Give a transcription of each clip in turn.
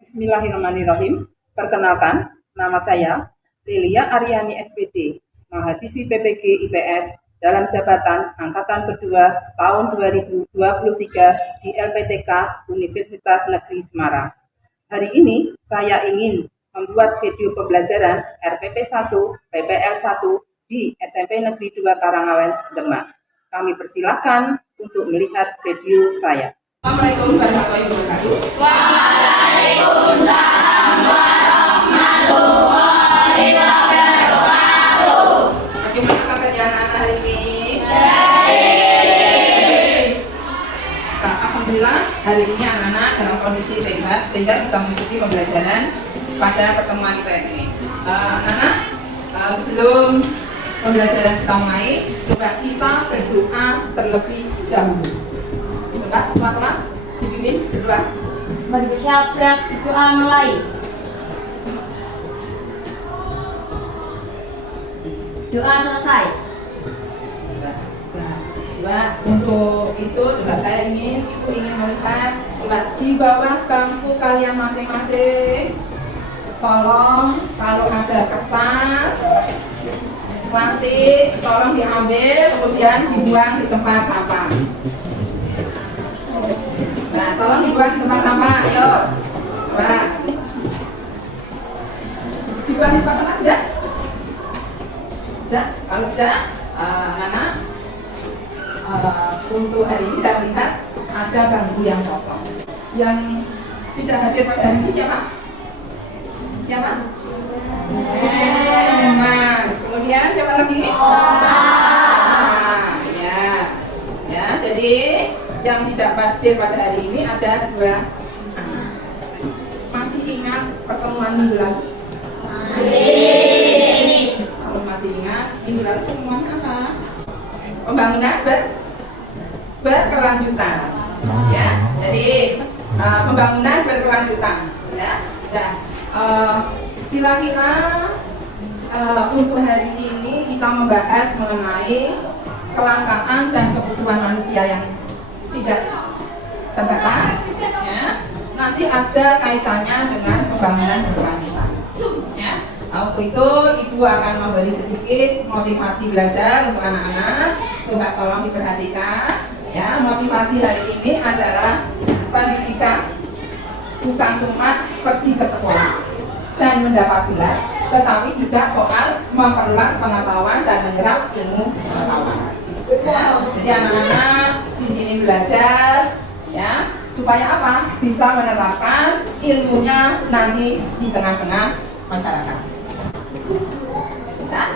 Bismillahirrahmanirrahim. Perkenalkan, nama saya Lilia Aryani SPD, mahasiswi PPG IPS dalam jabatan Angkatan Kedua tahun 2023 di LPTK Universitas Negeri Semarang. Hari ini saya ingin membuat video pembelajaran RPP 1 PPL 1 di SMP Negeri 2 Karangawen, Demak. Kami persilakan untuk melihat video saya. Assalamualaikum warahmatullahi wabarakatuh. Waalaikumsalam warahmatullahi wabarakatuh. Bagaimana kabarnya anak-anak hari ini? Baik. Alhamdulillah hari ini anak-anak dalam kondisi sehat sehingga bisa mengikuti pembelajaran pada pertemuan IPS ini. Anak-anak, sebelum pembelajaran kita mulai, coba kita berdoa terlebih dahulu. Coba semua kelas dipimpin berdoa. Mari bersyafaat doa mulai. Doa selesai. Coba untuk itu coba saya ingin melihat coba di bawah bangku kalian masing-masing. Tolong kalau ada kertas, plastik, tolong diambil kemudian dibuang di tempat sampah. Nah, tolong dibuang di tempat sampah, ayo. Coba. Dibuang di tempat sampah sudah? Sudah? Kalau sudah, anak-anak, untuk hari ini saya melihat ada bangku yang kosong. Yang tidak hadir pada hari ini siapa? Siapa? Mas. Kemudian siapa lagi? Ya, jadi yang tidak hadir pada hari ini ada 2 anak. Masih ingat pertemuan minggu lalu? Masih. Kalau masih ingat, minggu lalu pertemuan apa? Pembangunan berkelanjutan. Ya, jadi pembangunan berkelanjutan. Ya, dan kira-kira untuk hari ini kita membahas mengenai kelangkaan dan kebutuhan manusia yang tidak terbatas, ya. Nanti ada kaitannya dengan pembangunan berkelanjutan, ya. Untuk itu ibu akan memberi sedikit motivasi belajar untuk anak-anak. Coba tolong diperhatikan, ya. Motivasi hari ini adalah pendidikan bukan cuma pergi ke sekolah dan mendapat gelar, tetapi juga soal memperluas pengetahuan dan menyerap ilmu pengetahuan. Ya, jadi anak-anak di sini belajar, ya, supaya apa? Bisa menerapkan ilmunya nanti di tengah-tengah masyarakat. Nah,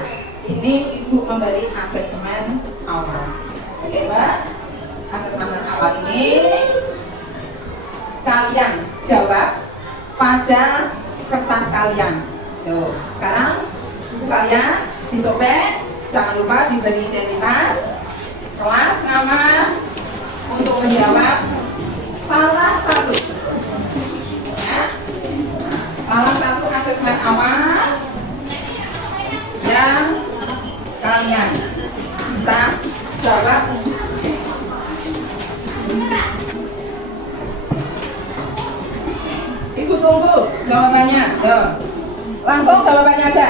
ini ibu memberi asesmen awal. Coba asesmen awal ini kalian jawab pada kertas kalian. Tuh, sekarang buku kalian disobek, jangan lupa diberi identitas, kelas, nama, untuk menjawab salah satu, ya, salah satu asesmen awal yang kalian bisa jawab. Ibu tunggu jawabannya. Tuh. Langsung jawabannya aja.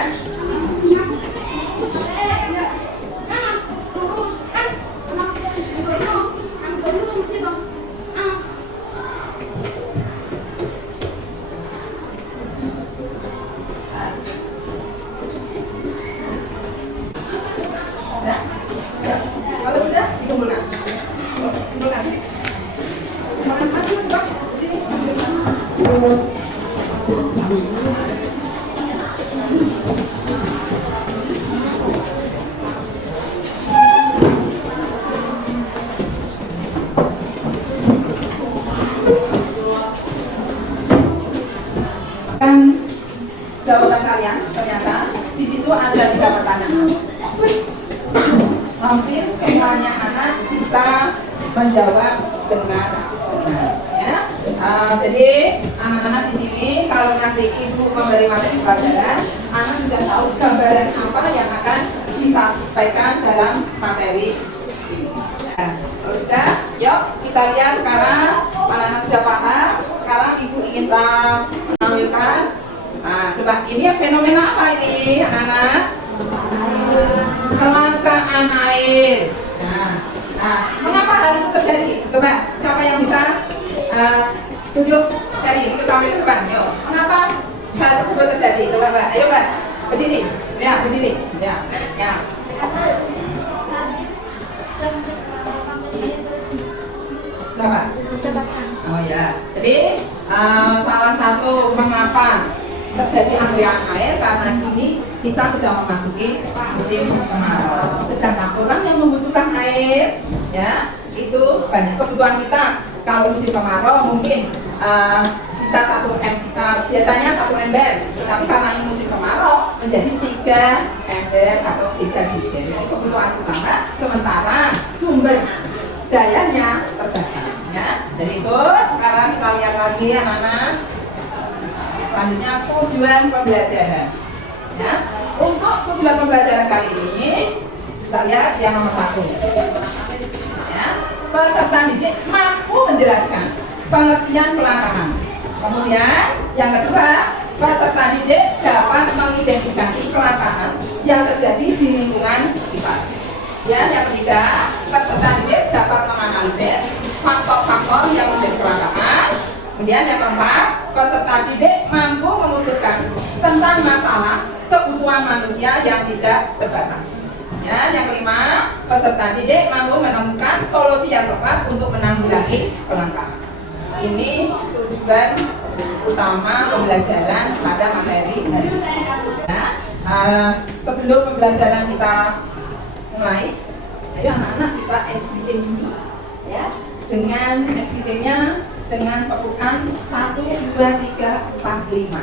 Kalau sudah dikumpulkan. Kumpulkan sini. Jawaban kalian ternyata di situ ada 3 pertanyaan. Hampir semuanya anak bisa menjawab dengan benar, ya. Jadi anak-anak di sini kalau nanti ibu memberi materi pelajaran, anak sudah tahu gambaran apa yang akan disampaikan dalam materi ini. Nah, kalau sudah, yuk kita lihat sekarang anak-anak sudah paham. Sekarang Coba, ini fenomena apa ini, anak-anak? Kelangkaan air. Mengapa hal itu terjadi? Coba, siapa yang bisa tunjuk cari ke kamera depan? Yuk, kenapa hal tersebut terjadi? Coba, Mbak. Ayo, Mbak. Berdiri. Ya, berdiri. Ya. Berapa? Oh ya. Jadi salah satu mengapa terjadi antrian air karena kini kita sudah memasuki musim kemarau. Sedangkan orang yang membutuhkan air, ya itu banyak. Kebutuhan kita kalau musim kemarau mungkin bisa 1 biasanya 1 ember, tapi karena ini musim kemarau menjadi 3 ember atau 3 liter. Jadi kebutuhan utama, sementara sumber dayanya terbatas. Ya, jadi itu sekarang kita lihat lagi anak-anak. Selanjutnya tujuan pembelajaran. Ya, untuk tujuan pembelajaran kali ini kita lihat yang nomor 1. Ya, peserta didik mampu menjelaskan pengertian kelangkaan. Kemudian yang kedua, peserta didik dapat mengidentifikasi kelangkaan yang terjadi di lingkungan sekitar. Ya, yang ketiga, peserta didik dapat menganalisis faktor-faktor yang menjadi kelangkaan. Kemudian yang keempat, peserta didik mampu memutuskan tentang masalah kebutuhan manusia yang tidak terbatas. Ya, yang kelima, peserta didik mampu menemukan solusi yang tepat untuk menanggulangi kelangkaan. Ini tujuan utama pembelajaran pada materi hari ini. Ya, sebelum pembelajaran kita mulai, ayo anak-anak kita SBT dulu, ya. Dengan SBT-nya dengan pekuan 1, 2, 3, 4, 5.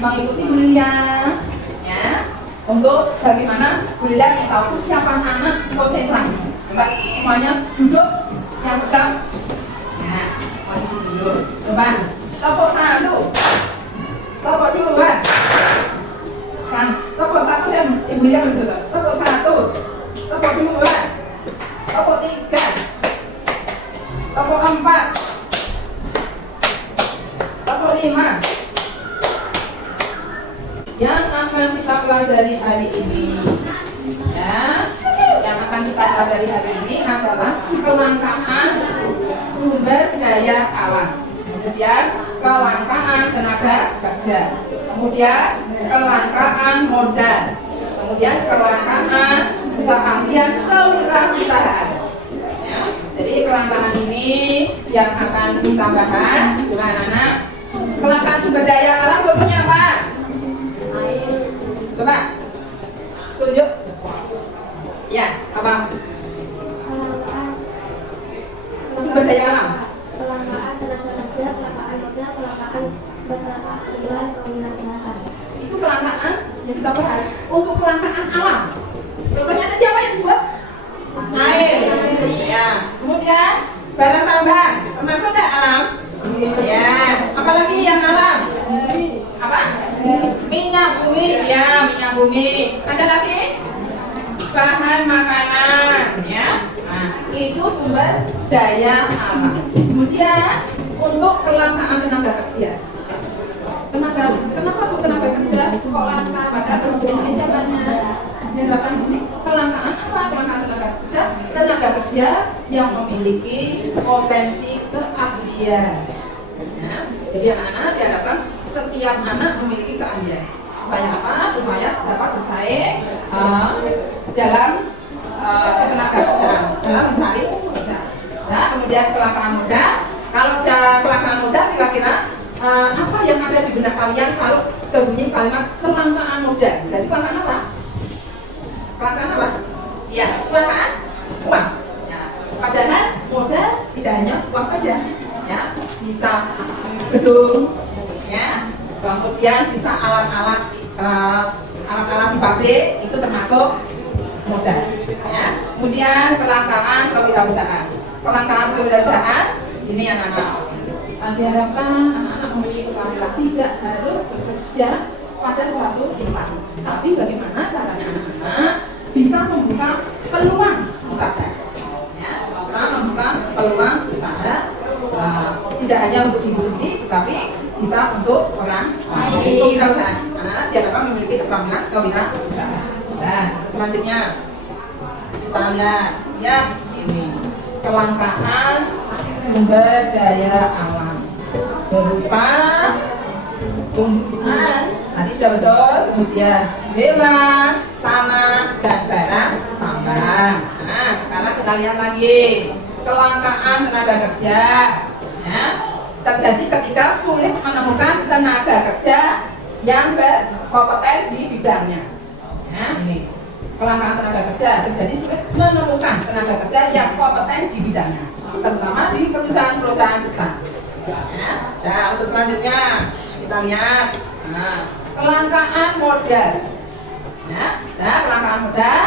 Mengikuti Bu Lilia, ya. Untuk bagaimana Bu Lilia ingin tahu kesiapan anak konsentrasi. Coba semuanya duduk yang tegak. Nah, posisi duduk. Coba tepuk 1, tepuk 2. Kan, tepuk 1 yang Ibu Lilia belum coba. Tepuk 1, tepuk 2, tepuk 3, tepuk 4, tepuk 5. Yang akan kita pelajari hari ini, ya, yang akan kita pelajari hari ini adalah kelangkaan sumber daya alam, kemudian kelangkaan tenaga kerja, kemudian kelangkaan modal, kemudian kelangkaan keahlian kewirausahaan. Ya, jadi kelangkaan ini yang akan kita bahas, bukan anak. Kelangkaan sumber daya alam contohnya apa? Coba tunjuk. Ya, apa? Sumber daya alam. Kelangkaan tenaga kerja, kelangkaan modal, kelangkaan peralatan kewirausahaan. Itu kelangkaan yang kita bahas. Untuk kelangkaan alam, contohnya tadi apa yang disebut? Air. Ya. Kemudian barang tambahan, termasuk tidak alam? Ya. Apalagi yang alam? Apa? Minyak bumi. Ya, minyak bumi. Ada lagi? Bahan makanan. Ya. Nah, itu sumber daya alam. Kemudian untuk kelangkaan tenaga kerja. Kenapa tenaga kerja kok langka? Padahal penduduk Indonesia banyak. Yang dilakukan di sini kelangkaan apa? Kelangkaan tenaga kerja yang memiliki potensi keahlian. Ya. Jadi anak-anak diharapkan setiap anak memiliki keahlian. Supaya apa? Supaya dapat bersaing dalam tenaga kerja, dalam mencari kerja. Nah, kemudian kelangkaan modal. Kalau kelangkaan modal kira-kira apa yang ada di benak kalian kalau terbunyi kalimat kelangkaan modal? Berarti kelangkaan apa? Kelangkaan apa? Iya, kelangkaan uang. Ya. Padahal modal tidak hanya uang saja, ya, bisa gedung, ya, kemudian bisa alat-alat di pabrik itu termasuk modal. Ya. Kemudian kelangkaan kewirausahaan. Kelangkaan kewirausahaan ini anak-anak. Diharapkan anak-anak memiliki keterampilan tidak harus bekerja pada suatu instansi. Tapi bagaimana caranya anak-anak bisa membuka peluang usaha, ya, bisa membuka peluang usaha tidak hanya untuk diri sendiri, tetapi bisa untuk orang lain. Kewirausahaan. anak-anak diharapkan memiliki keterampilan kewirausahaan. Dan selanjutnya kita lihat ya ini kelangkaan sumber daya alam berupa tumbuhan tadi sudah betul, kemudian hewan, tanah dan barang tambang. Nah, sekarang kita lihat lagi kelangkaan tenaga kerja ya, terjadi ketika sulit menemukan tenaga kerja yang berkompeten di bidangnya. Nah, ini kelangkaan tenaga kerja terjadi sulit menemukan tenaga kerja yang kompeten di bidangnya, terutama di perusahaan-perusahaan besar. Ya. Nah, untuk selanjutnya kita lihat kelangkaan modal. Ya, nah, kelangkaan modal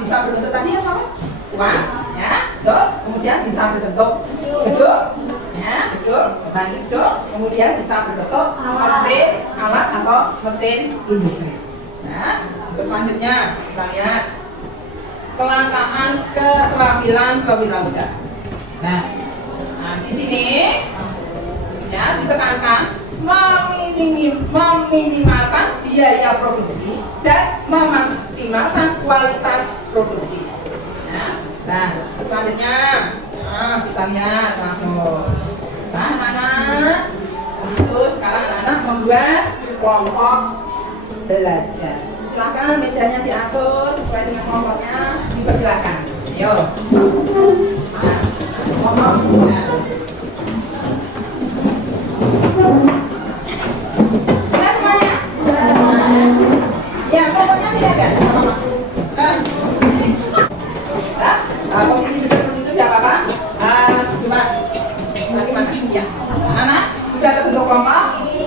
bisa berbentuk tadi ya sama uang, ya, betul. Kemudian bisa berbentuk gedung, ya, betul. Bahan gedung, kemudian bisa berbentuk mesin alat atau mesin industri. Nah, untuk selanjutnya kita lihat kelangkaan keterampilan kewirausahaan. Nah, di sini ya ditekankan meminimalkan biaya produksi dan memaksimalkan kualitas produksi. Nah, selanjutnya kita lihat langsung. Nah, anak-anak, itu sekarang anak-anak membuat kelompok belajar. Silakan mejanya diatur sesuai dengan kelompoknya, dipersilakan. Ayo. Kelompok. Sudah semuanya? Ya, kelompoknya tidak ada. Posisi duduk seperti itu tidak apa-apa. Coba lagi mana? Ya, anak sudah terbentuk kelompok.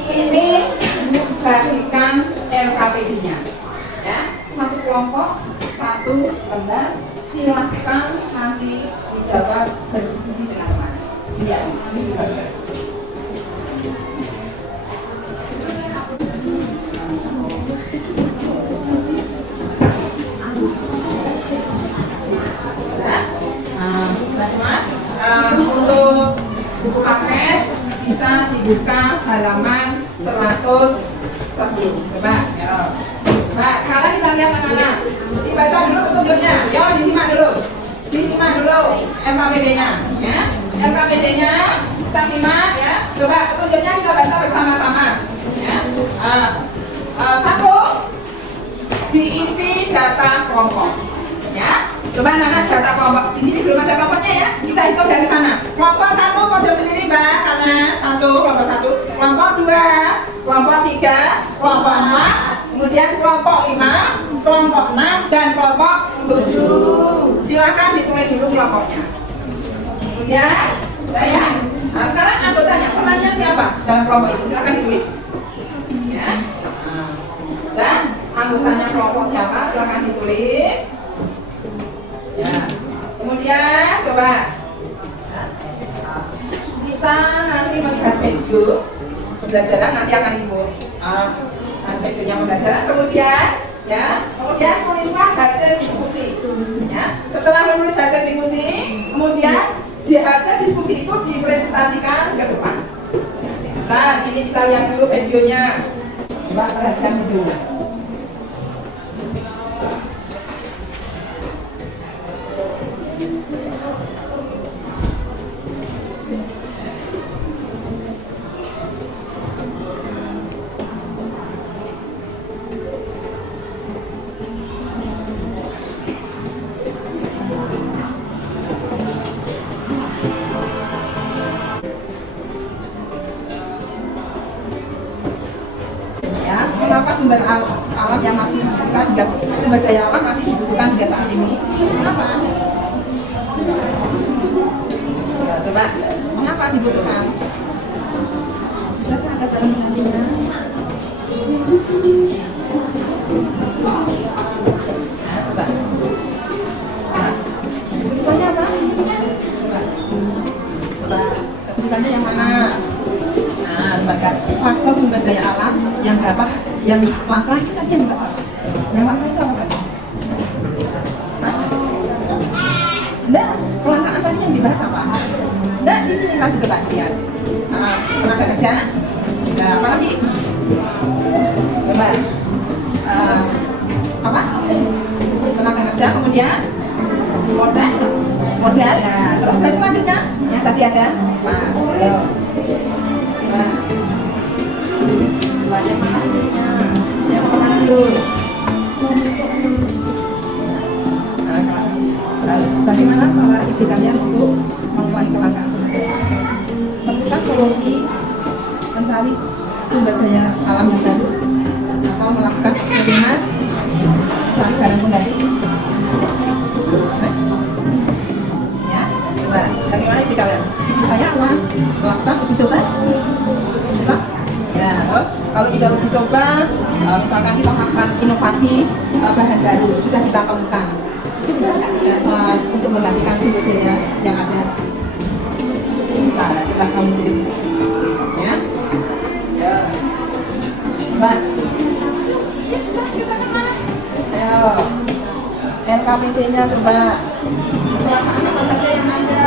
Ini bagikan LKPD-nya. Ya, satu kelompok, satu lembar. Silahkan nanti dijawab berdiskusi dengan teman. Ya, ini juga. Untuk buku paket bisa dibuka halaman 110. Coba, ya. Nah, sekarang kita lihat anak-anak. Dibaca dulu petunjuknya. Yo, disimak dulu. Disimak dulu LKPD-nya, ya. LKPD-nya kita simak, ya. Coba petunjuknya kita baca bersama-sama, ya. Satu, diisi data kelompok, ya. Coba anak-anak data kelompok. Di sini belum ada kelompoknya ya. Kita hitung dari sana. Kelompok 1 pojok sendiri Mbak, kanan 1, kelompok 1. Kelompok 2, kelompok 3, kelompok 4, kemudian kelompok 5, kelompok 6 dan kelompok 7. Silakan ditulis dulu kelompoknya. Kemudian saya. Nah, sekarang anggotanya temannya siapa dalam kelompok itu? Silakan ditulis. Ya. Dan anggotanya kelompok siapa? Silakan ditulis. Ya. Kemudian coba kita nanti melihat video pembelajaran, nanti akan ikut videonya pembelajaran. Kemudian tulislah hasil diskusi. Ya. Setelah menulis hasil diskusi, kemudian di hasil diskusi itu dipresentasikan ke depan. Nah, ini kita lihat dulu videonya. Coba perhatikan videonya. Kenapa sumber alam yang masih dibutuhkan hingga sumber daya alam masih dibutuhkan hingga saat ini? Kenapa? Ya, coba, mengapa dibutuhkan? Siapa ada cara menantinya? Nah, coba. Kesulitannya apa? Coba, kesulitannya yang mana? Faktor sumber daya alam yang dapat yang langka itu tadi yang salah. Yang langka itu apa saja? Nah, kelangkaan tadi yang dibahas apa? Nah, di sini kasih coba lihat. Tenaga kerja. Nah, apa lagi? Coba. Apa? Tenaga kerja, kemudian modal. Modal. Nah, terus dari selanjutnya yang tadi ada Mas. Ayo. Nah. Baca masnya. Yang mau kemana dulu? Bagaimana cara ide kalian untuk mengurangi kelangkaan sumber daya? Tentukan solusi mencari sumber daya alam yang baru atau melakukan eksperimen mencari barang pengganti. Ya, coba bagaimana ide kalian? Ide saya apa? Melakukan uji coba. Coba. Ya, terus kalau sudah uji coba, misalkan kita melakukan inovasi bahan baru sudah kita temukan. Itu bisa nggak untuk menggantikan sumber daya yang ada? Bisa, kita kamu ya. Ya. Coba. Ayo. LKPD-nya coba. Perasaan apa saja yang ada?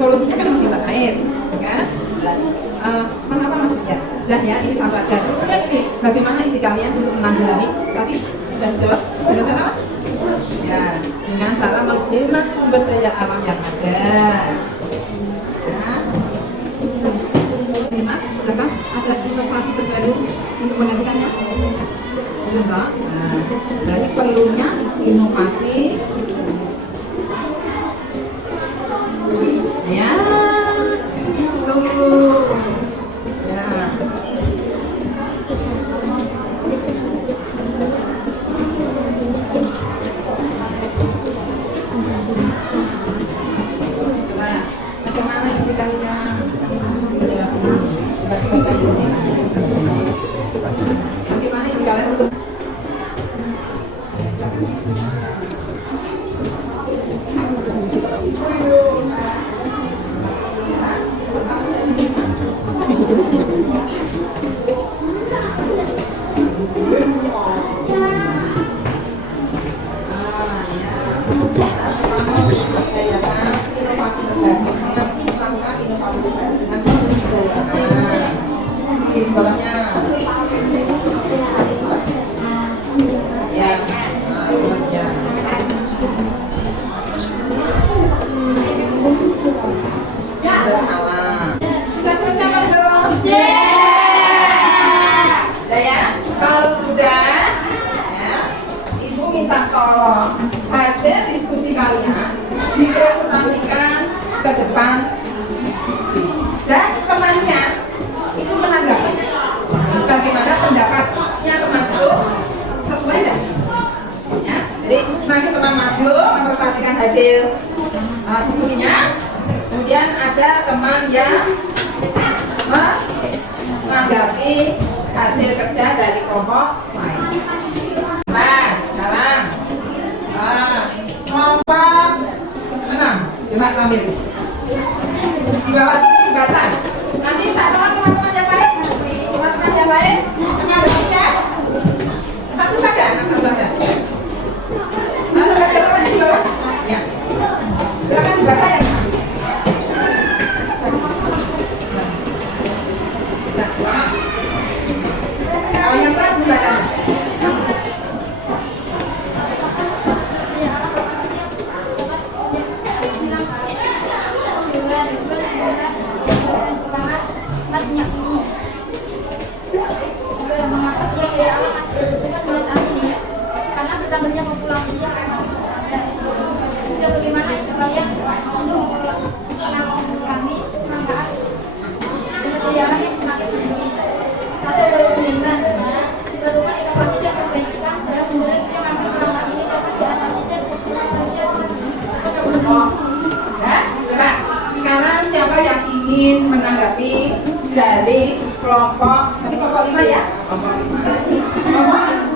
Solusinya kan menghemat air, kan? Mengapa maksudnya? Dan ya ini satu aja. Kemudian ini, bagaimana ide kalian untuk menanggulangi? Tadi sudah jawab dengan cara apa? Ya, dengan cara menghemat sumber daya alam yang ada. Ya. Hemat, apakah ada inovasi terbaru untuk menggantikannya? Belum toh? Nah, berarti perlunya inovasi. Ya, itu. Ya. Coba, bagaimana ide kalian? Bagaimana ide kalian untuk hasil diskusi kalian dipresentasikan ke depan dan temannya itu menanggapi bagaimana pendapatnya teman itu sesuai dan ya. Jadi nanti teman maju mempresentasikan hasil diskusinya, kemudian ada teman yang menanggapi hasil kerja dari kelompok lain. Nah, sekarang kelompok 6 coba ambil di bawah sini dibaca. Nanti tak tolong teman-teman yang lain, teman-teman yang lain mengambilnya satu saja, satu saja. Lalu baca bawahnya di bawah. Ya, silakan dibaca ya. Kalau yang kelas dibaca. ingin menanggapi dari kelompok tadi kelompok 5 ya?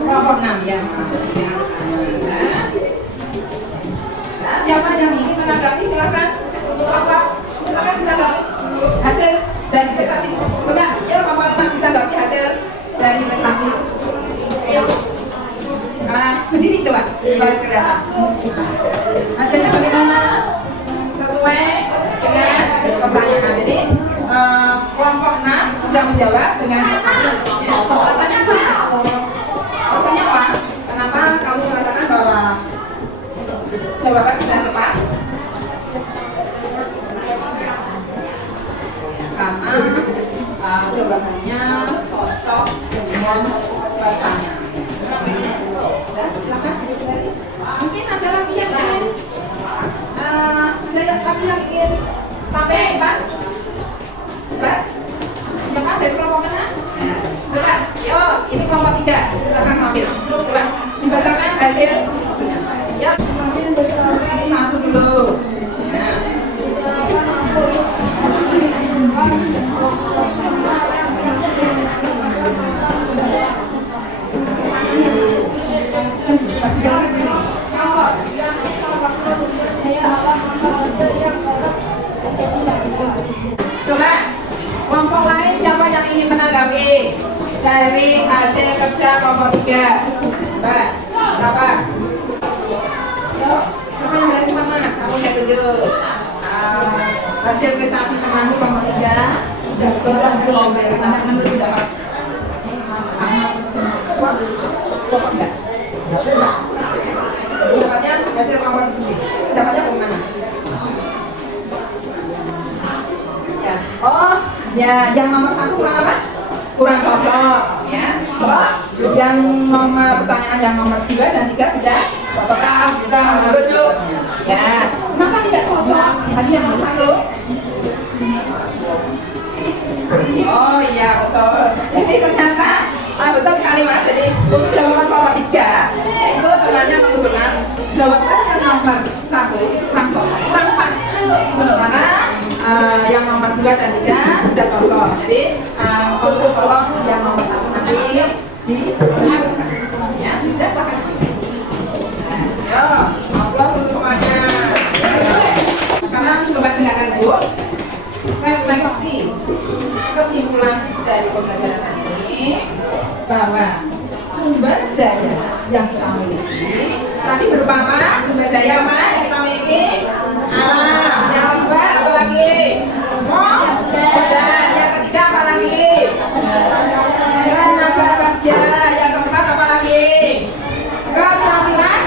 Kelompok 6 ya. Nah, siapa yang ingin menanggapi silakan. Untuk apa? Silakan menanggapi hasil dari investasi. Coba, ya kelompok 6 kita menanggapi hasil dari investasi. Berdiri coba, baru kelihatan. Hasilnya bagaimana? Sesuai dengan pertanyaan. Jadi kelompok 6 sudah menjawab dengan alasannya apa? Alasannya apa? Kenapa kamu mengatakan bahwa jawaban sudah tepat? Karena jawabannya cocok dengan pertanyaan. Dan silakan mungkin ada lagi yang ingin sampaikan? Mbak, siapa dari kelompok mana? Coba, yo, ini kelompok 3. Silakan ambil. Coba, dibacakan hasil. Ya, satu dulu. Coba kelompok lain siapa yang ingin menanggapi dari hasil kerja kelompok 3? Mbak, siapa? Yuk, siapa yang dari mana? Kamu saya tunjuk. Hasil prestasi teman kelompok 3 sudah kelompok menurut dapat. Kelompok enggak? Dapatnya hasil kelompok 3. Dapatnya bagaimana? Ya. Oh, ya, yang nomor 1 kurang apa? Kurang cocok, ya. Kalau yang nomor pertanyaan yang nomor 2 dan 3 sudah cocok. Ya. Kenapa tidak cocok? Tadi yang nomor 1. Oh iya betul. Jadi ternyata betul sekali Mas. Jadi jawaban kelompok 3 itu ternyata mengusulkan jawaban yang nomor 1 itu kurang cocok, kurang pas. Sementara yang nomor 2 dan 3 sudah cocok. Jadi untuk tolong yang nomor 1 nanti di ya sudah silakan. Yo, aplaus untuk semuanya. Sekarang coba dengarkan Bu. Refleksi kesimpulan dari pembelajaran ini bahwa sumber daya yang kita miliki tadi berupa apa? Sumber daya apa yang kita miliki? Alam. Yang kedua apa lagi? Dan yang ketiga apa lagi? Tenaga kerja. Yang keempat apa lagi? Keterampilan.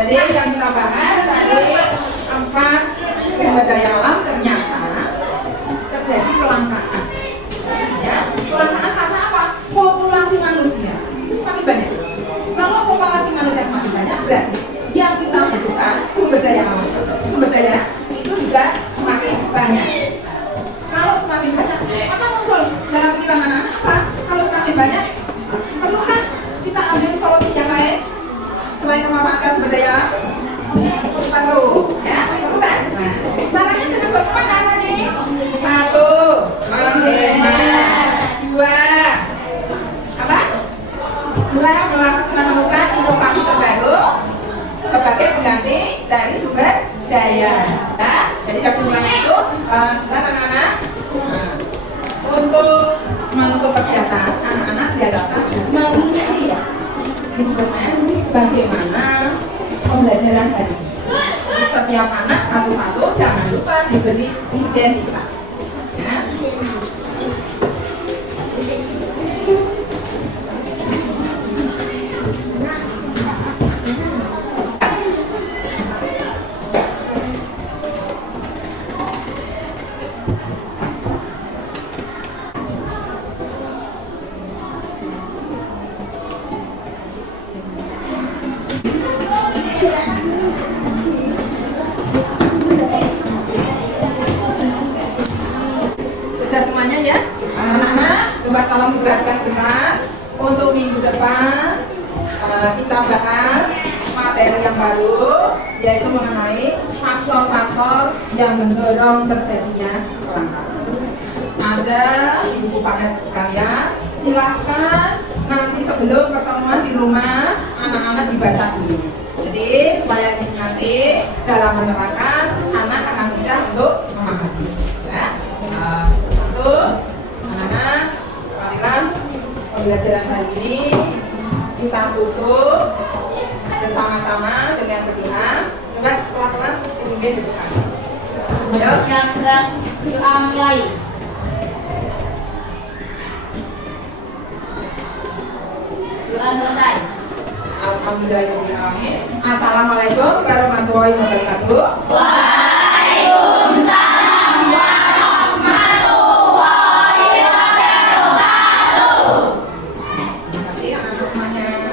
Jadi yang kita bahas tadi 4 sumber daya alam ternyata terjadi kelangkaan. Ya, kelangkaan karena apa? Populasi manusia itu semakin banyak. Kalau populasi manusia semakin banyak, berarti yang kita butuhkan sumber daya alam, sumber daya itu juga semakin banyak. Kalau semakin banyak, maka muncul dalam pikiran anak-anak apa? Kalau semakin banyak, perlukah kita ambil solusi yang lain selain memanfaatkan sumber daya alam? Perlu, ya, perlu kan? Caranya dengan bagaimana tadi? 1, menghemat. 2, apa? 2, menemukan inovasi terbaru sebagai pengganti dari sumber daya. Nah, jadi kesimpulannya itu, sebentar anak-anak, untuk menutup kegiatan anak-anak dihadapkan mengisi instrumen bagaimana pembelajaran hari ini. Setiap anak satu-satu jangan lupa diberi identitas. Ya. Sudah semuanya ya? Anak-anak, coba tolong perhatikan benar. Untuk minggu depan kita bahas materi yang baru, yaitu mengenai faktor-faktor yang mendorong terjadinya kelangkaan. Ada di buku paket sekalian, silakan nanti sebelum pertemuan di rumah anak-anak dibaca dulu. Jadi supaya nanti dalam menerangkan anak akan mudah untuk memahami. Ya, satu, anak-anak, panggilan pembelajaran hari ini kita tutup bersama-sama dengan berdoa. Coba kelas-kelas kemudian dibuka. Bersiap-siap doa mulai. Doa selesai. Alhamdulillahirobbilalamin. Assalamualaikum warahmatullahi wabarakatuh. Waalaikumsalam warahmatullahi wabarakatuh. Terima kasih anak-anak semuanya.